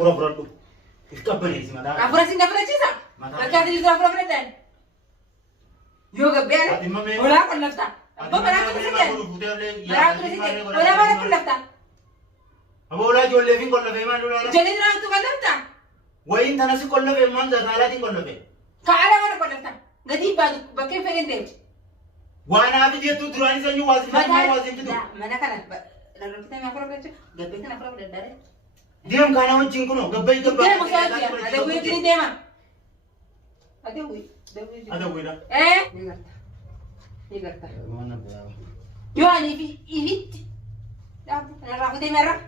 afura furadu. Ikkabbaniisi mataa. Afura sin dafrachiisa. Bakkaatti jirtu afura fudhadhaan. Yoo gabbeera. Olaa kun lafta. Abba baraa kun lafta. Baraa kun lafta. Olaa baraa kun lafta. Abba olaa ijoollee fi qollafee maal olaa? Ijoollee jiraatu kan lafta. Wayin tanasi qollafee maal zaalaatiin qollafee? Kaala mana qollafta. Gatii baatu bakkee fedhan deemtu. Waan hafi jettu duraan isa iyyuu waasiin fidu. Mana kana rarraftee afura fudhachuu gabbee kana afura fudhadhaa. Deem kana wajjin kunoo gabbee gabbaa. Deemu sooti. Adawwii kini deema. Adawwii. Adawwiidha. Ni garta. Yoo ani ifitti. Rafutee merra.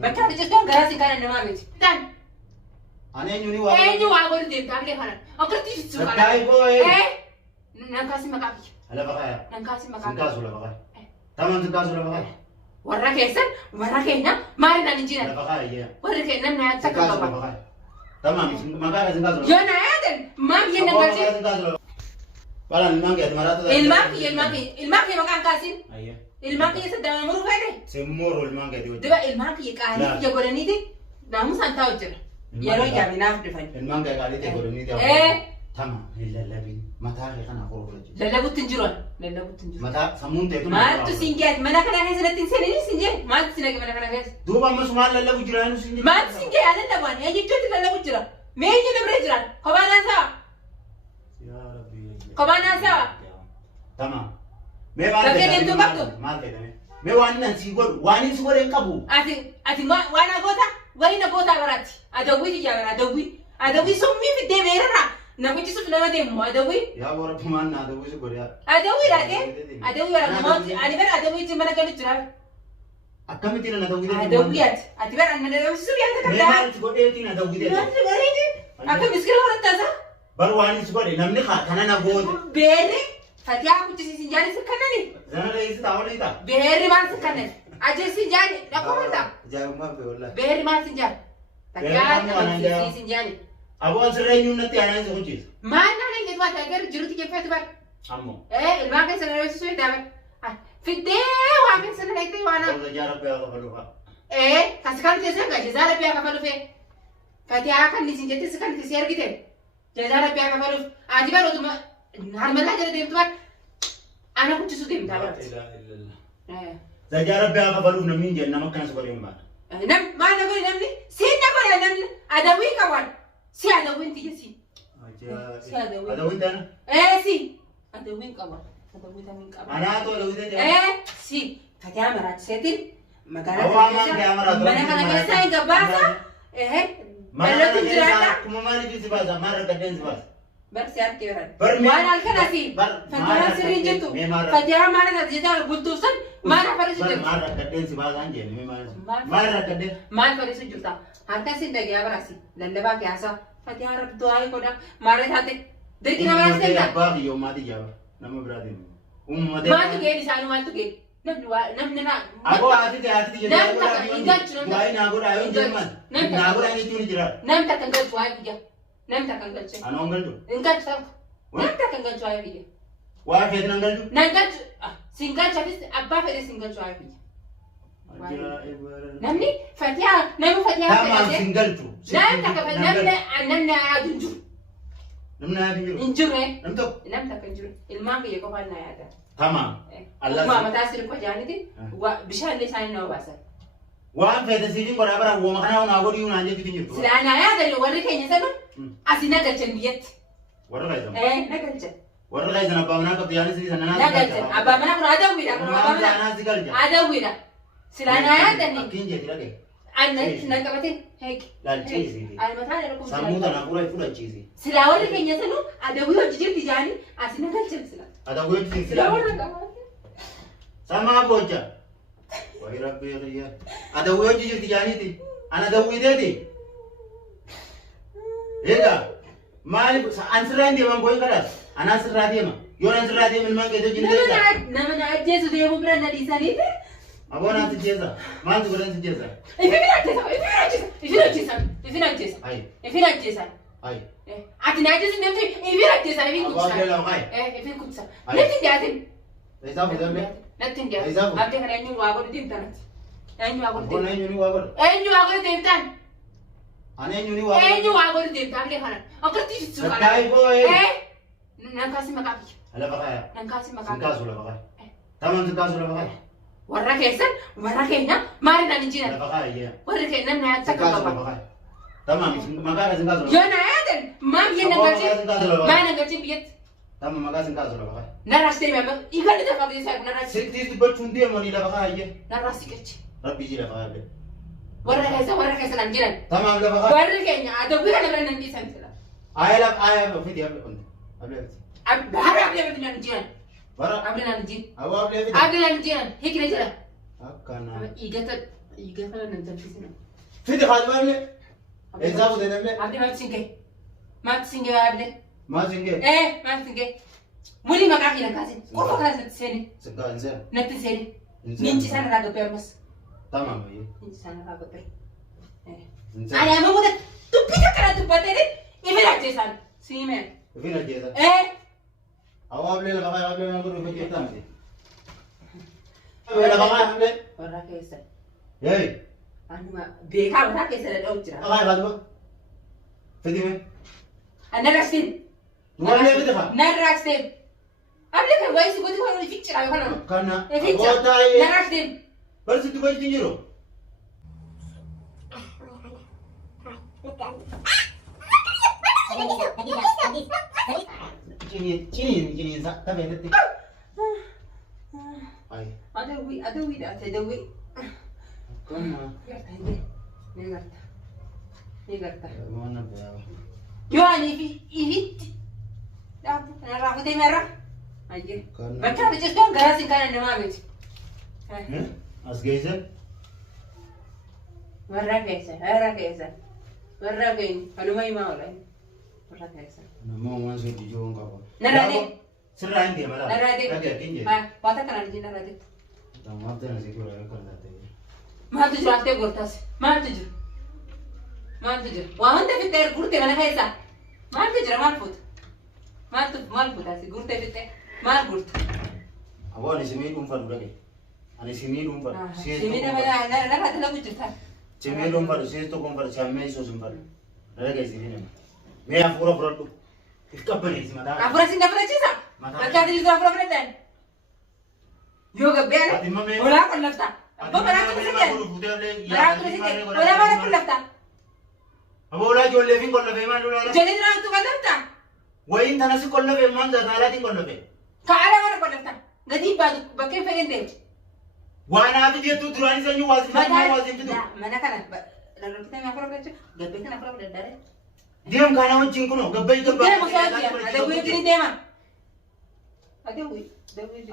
Bakka ati jechuun garaa si kana namaa miti. Dan. Ani eenyuuni waa. Eenyu waa godhu deemtaa bilee kana. Akkatti ibsu kana. Bakkaa'ee boo'ee. Nankaasi maqaa biyya. Lafa kaaya. Nankaasi maqaa biyya. Sinkaasu lafa kaaya. Tamaan sinkaasu lafa kaaya. Warra keessan warra keenya maali naan injiina. Lafa kaaya jee. Warri keenya na yaadsa kan Sinkaasu lafa kaaya. Tamaan maqaa ka sinkaasu lafa kaaya. Yoo na yaadan maal biyya nankaasi. Balaan ilmaan kee ati maraata. Ilmaan kee maqaan kaasiin. Ilmaan kee saddama muruu fedhe. Semmoro ilmaan kee Diba ilmaan kee qaalii biyya godhaniiti naamusaan taa'u jira. Yeroo ijaaminaaf dhufan. Ilmaan kee qaalii ta'e godhaniiti. Tama lallabiin mataa kee kana afur godhachu. Lallabuutti hin jiran. Lallabuutti hin jiran. Mataa sammuun ta'etu maaltu siin geeti mana kana keessa natti hin seenini siin jee maaltu siin haqe mana kana keessa. Duuba ammas maal lallabu jiraanu siin jee. Maaltu siin gee lallabaan eenyutti lallabu jira. Mee eenyu dabree jiran kophaa naasawa. Kophaa naasawa. Tama. Mee maal deemtuu qabdu. Maal jedhame. Mee waan nan si godhu waan inni si godhe hin qabu. Ati waan agoota wayina goota baraati. Adawwii tiyyaa bara adawwii. Adawwii summii fiddee beerara. Namichi suuf nama deemu adawwii. Yaa boora tumaan na adawwii si godhe. Adawwii laatee. Adawwii bara namooti ani bara adawwii itti mana galu jira. Akkamittiin na adawwii deemu. Adawwii ati bara na adawwii suuf yaanta qabdaa. Mee maal si godheetiin adawwii deemu. Maal bareedi. Akka miskila horattaasa. Bar waan si godhe namni kana na goote. Beerri fatiyaa kuchisiisin jaani si kannani. Zana leeyisi taa'u leeyita. Beerri maal si kannani. Ajjeesiin jaani dhaqoomata. Jaarummaa fi wallaahi. Beerri maal si jaani. Fatiyaa kuchisiisin jaani. Aboo sirreenyuun natti aanaan isa hojjetu. Maal naan hin jedhu ati agar jirutti keeffatu bar. Ammoo. Ilmaan keessa na dhabsiisuu hin daaban. Fiddee waan keessa na dhaqxee waan. Gosa jaarabbii haa kafaluufa. Kasi kan keessa egaa jazaa rabbii haa kafaluufe. Fatiyaa kan isin jettisi kan isin ergite. Jazaa rabbii haa kafaluuf. Ati barootuma harmallaa jala deemtu bar. Ana kuchisuu deemtaa barati. Jazaa rabbii haa kafaluuf namni hin jenna nama akkanas godhee hin baana. Maal na godhe namni? Siin na godhe namni adawwii qaban. Si adawwiin tiyya si. Si adawwiin. Adawwiin taana? Si. Adawwiin qaban. Adawwiin qaban. Anaatu adawwiin taana? Si. Fatiyaa maraachiseetiin magaalaa mana kana keessa hin gabbaasa. Mana kana keessa akkuma maaliif si baasa? Maal rakkadeen si baasa? Barsi harki baran. Waan halkan asii. Fatiyaa sirrii jirtu. Fatiyaa maal irratti jecha bultuuf san maal fariisu jirtu. Maal rakkadeen si baasaan jenne maal rakkadeen? Maal fariisu jirta? Harka sin dhagee barasi. Lallabaa keessaa Fatiyaa rabbi waa'ee godha. Maal taate? Dirqi nama raasee gaa. Abbaa fi yoomaatii jaaba. Nama biraatiin. Uummatee. Maaltu ga'e isaanii maaltu ga'e? Namni naa. Aboo haati jedhee waa'ee naa godhaa yoo hin jedhaman. Naa godhaa jechuun ni jira. Namni takka hin galchu waa'ee biyya. Namni takka hin galchu. Anoo hin galchu. Hin galchu takka. Namni takka hin galchu waa'ee biyya. Waa'ee feetin hin galchu. Nan galchu. Sin galchaafis abbaa fedhe sin galchu waa'ee biyya. Namni Fatiyaa Tamaan sin galchu. Namni takka namni yaadu hin jiru. Namni yaadu hin jiru. Hin jiru Namni tokko. Namni takka hin jiru. Ilmaan biyya qofaan na yaada. Tamaan. Uumaa mataa sirrii jaaniti bishaan illee isaanii nama baasan. Waan feete siitiin godhaa bara wooma kanaa naa godhii naan jechuutiin jirtu. Silaa naa yaadani warri keenya sanu asii nagalchan biyyatti. Warra kaisan. Nagalchan. Warra kaisan abbaa manaa qabdu yaani sirrii sana nagalchan. Abbaa manaa kun adawwiidha. Abbaa manaa si galcha. Adawwiidha. Silaa naa yaadani. Akkiin jeeti dhaqee. Annan na qabatee heek. Laalchiisi. Almataan yeroo kun sammuu tana fuula fudhachiisi. Silaa warri keenya sanu adawwii hojii jirti jaani asii nagalchan silaa. Adawwii hojii silaa warra qaban. Sama boja. Wahai Rabbi ya. Ada wajib jadi janiti. Ana ada wujud tadi. Ega. Mali ansran dia mamboy karas. Ana ansran dia mah. Yo ansran dia memang itu jenis. Nama aja sudah ibu pernah di sana itu. Apa nanti jasa? Mana tu berani jasa? Ifina jasa. Ay. Ati na jasa nanti ifina jasa ifin kutsa. Apa dia lakukan? Ifin kutsa. Nanti jatin. Esa betul be. Nanti dia. Abdi kan enyu wago di tintan. Enyu wago di. Bona enyu wago. Enyu wago di tintan. أنا يجوني أيوة وأقول ديم تعملي خلاص أكرتي في السوق نكاسي مكابي هلا بقى نكاسي مكابي سنكاس ولا بقى تمام سنكاس ولا بقى وراك يسن وراك هنا ما رنا نجينا هلا بقى هي وراك هنا نعتك سنكاس ولا بقى تمام مكان سنكاس ولا يا نعادل ما بينا نكاسي ما نكاسي بيت تمام مكان سنكاس ولا بقى نراسي ما يقال ده قبل يسار نراسي ستيز بتشوندي ماني لا بقى هي نراسي كرتي ربي يجي لا بقى وراك هسه نجينا تمام لا بقى وراك هنا أدوبي أنا برنا نجي سنتلا آية في دي قبل بحر قبل بدنا نجينا برا قبلنا نجي أو قبل في قبلنا نجينا هيك نجينا كان يقتل ننتظر في سنة في دي خالد قبل إنسان وده نبلة قبل ما تسينجي ما تسينجي قبل ما سنجي إيه ما تسينجي مولي ما قاعد هنا كاسين كل فكرة نتسيني سنكاس إنسان نتسيني نيجي سنة راجع بس تمام هي نيجي سنة راجع بس إنسان أنا ما قلت تبي تكره تبتدي إيه لا جيسان سيمة فين الجيزة إيه أو قبل لا بقى قبل ما نقول في جيزة تاني ولا بقى قبل وراك يسر ياي أنا ما بيكا وراك يسر الأوجرا أغاي غادبة في دي مين أنا راسين ولا في دي خا نراسين قبل كان ويسي قلت هو في تشرا يقولون كنا في أبو تاي نراسين بس تبغى تجيرو Cini sa tapi nanti. Ay. أدوي لا تدوي Kama. نقطة Mana berapa? يواني في لا أنا راح أخذ مرة أجي Karena. بكرة بتشتغل جراسي كان أنا ما بيت Asgaisan? مرة كيسة مرة فين أنا ما يماولا مرة كيسة Nama masuk di jauh kau. نرادي Serahin dia malah. نرادي Agak tinggi. واتا كان نجي نرادي Tamam tu nasi kurang kerja tu. ما تجري أنت قرطاس ما تجري وأنت في التير قرطي أنا كيسة ما تجري ما الفوت ما الفوت هسي قرطي في التير ما قرط Awak ni sini umpan berapa? Ani sini umpan. سيمين ما لا لا بجرتها Sini umpan, sini tu umpan, siapa isu umpan. Ada kayak sini ni. Mea pura pura tu. Ikat beri si mata. أفرا سين أفرا جيسا ما تجري أفرا فرتين يوغا بيانا Ati mame. ولا كل لفتا بابا لا كل سكين لا كل سكين ولا ما كل لفتا Abo ulah jual living kalau lebih mana ulah. جلي ترى أنتو كل لفتا Wain tanah si kalau lebih mana dah lah ting kalau lebih. كأنا ما كل لفتا غادي بعد بكين فين ده Wana tu dia tu durani sanyu wasim wasim tu. لا ما أنا كنا لو كنت ما أفرا فرتين قبل كنا أفرا فرتين داري Dia kana wancing kuno, gabay gabay. ده مساجي هذا وين كني دايما هذا وين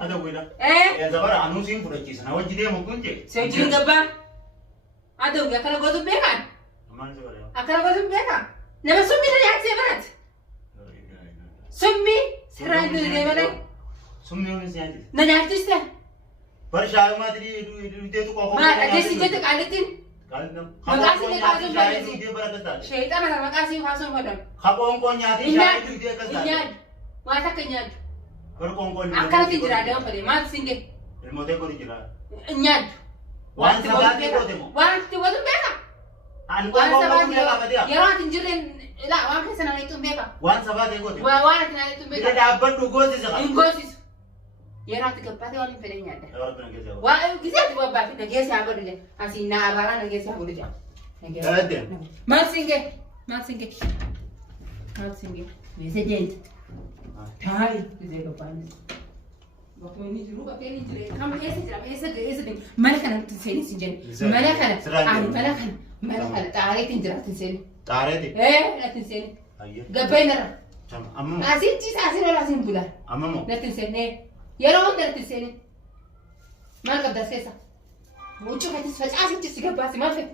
Ada wila. إيه Ya zabara anu sim pura kisah. Nawa jadi mau kunci. سيجي قبا هذا وين أكل قدوم بيكان Aman zabara. أكل قدوم بيكان لما سمي لا يعطي بنات سمي سراي دوري ولا Summi orang siapa? نجاتي سه Persyaratan mati dia tu kau. ما أجلس جتك علتين Kalau Makasih dia kasih itu dia berakasar. شيطان أنا ما كاسي خاصم فدم Kapong kau nyati إنياد itu dia kasar. إنياد ما تك إنياد Berkong kau. أكل تجرا دام فدي ما تسينج Ilmu teh kau dijela. إنياد Wan sabati kau temu. وان تودم بيكا An kau وان kau سبات dia apa dia? يرى تنجرين لا وان كسنا نيتم بيكا Wan sabati kau temu. وان تناليتم Dia بيكا dapat dugo sih sekarang. إنغوسيس يرى تكبرتي وان فدي إنياد Orang pernah kerja. وان كذا تبغى باكي نجيس يا بدو جا أسي نابارا نجيس يا بدو جا Ada. ما تسينج مسجنت هاي زي كبان بكوني جروبا كيني جري كم هيسة ملكنا تنسيني سجن ملكنا تعالي تنجرا تنسيني Tarik ti. لا تنسيني Ayo. قبينا Cam amma. أسين تيس أسين ولا أسين بولا Amma mo. لا تنسيني يرون لا تنسيني ما قبل سيسا وشو كتيس فجأة أسين تيس قباسي ما فيك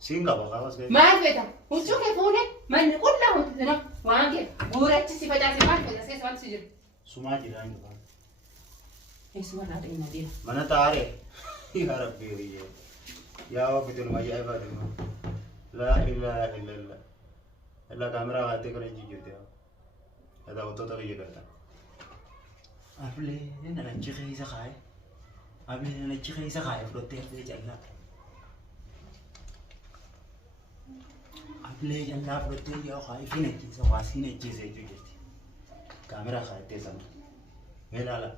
Singa bakal was kayak. ما فيك وشو كيفونه ما نقول له تنا وانك بورة تيس فجأة ما فيك سيسا ما تسجل Semua tidak ini kan. اسمه لا تينا دي Mana tarik? Ya Rabbi ya. Ya Allah betul ma ya ibadah ma. La ilaha illallah. Allah kamera आते करें जी जोते हो. ऐसा होता तो ये करता. आपले ने नंची खाई से खाए. आपले ने नंची खाई से खाए. फ्लोटे पे चलना. ablee jallaa fudhattee yaa hayi finechiisa waa sinechiisee jirti. Kaameraa kaayattee sama. Mee ilaala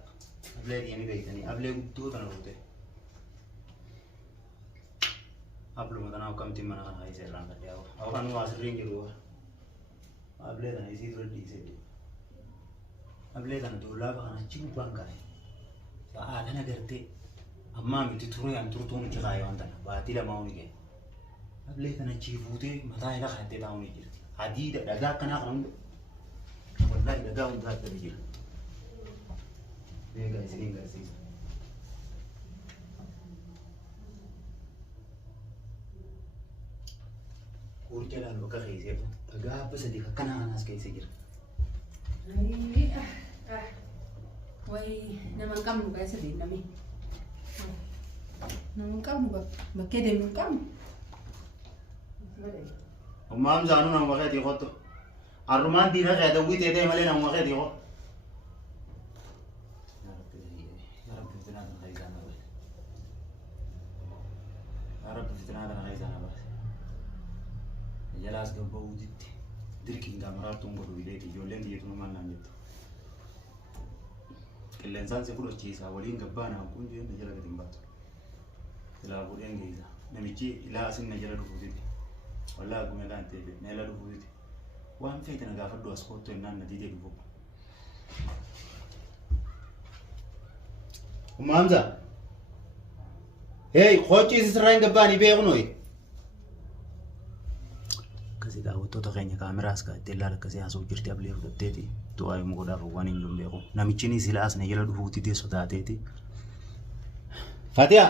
ablee dhiyeeni beektanii ablee guddoo kana rute. Abluma tanaa akkamtiin mana kana haayisee irraan gadhee hawa. Hawa kan waa sirriin jiru waa. Ablee kana isii dura dhiisee jiru. Ablee kana dullaafa kana achi gubbaan kaa'e. Sa'aa kana gartee ammaa miti turee an turtuun itti kaa'e waan tana baatii lamaa huni ga'e. Ablee kana achi fuutee mataa ila kaayattee taa'uun jirti. Hadiida dhagaa akkanaa kana hunda. Wallaahi dhagaa hundaa adda jira. Beekaa isiniin garsiisa. Kurjaadhaan bakka keessee dhagaa abba sadii akkanaa kanas keessee jira. Wai nama kamu kayak sedih nami. Nama kamu bakke dem kamu. Umam zanu nama bakke di koto. Aruman dina kayak ada wite deh malah nama bakke di koto. Arab fitnah dan kaizan apa? Arab fitnah dan kaizan apa? Jelas gak bau jit. Dirikin gambar tunggu dulu deh di jolen di itu mana gitu. Kalian se kulo ciisa waliin gabbana kun jeen jala gadin baatu ila bureen geeza namichi ila asin jala dhufuuti wallahi gume laan teebe meela dhufuuti waan feetana gaafadhu as kotto innaan nadiide dhufu Hamza hey khochi sisrain gabbani beeqnoy kasi daawwattoota keenya kaameraas kaa'attee ilaala akkasii haasa'u jirti ablee fudhatteeti tu'aa immoo godhaaf waan hin beeku namichinis ilaa asna jala dhufuuti sodaatee Fatia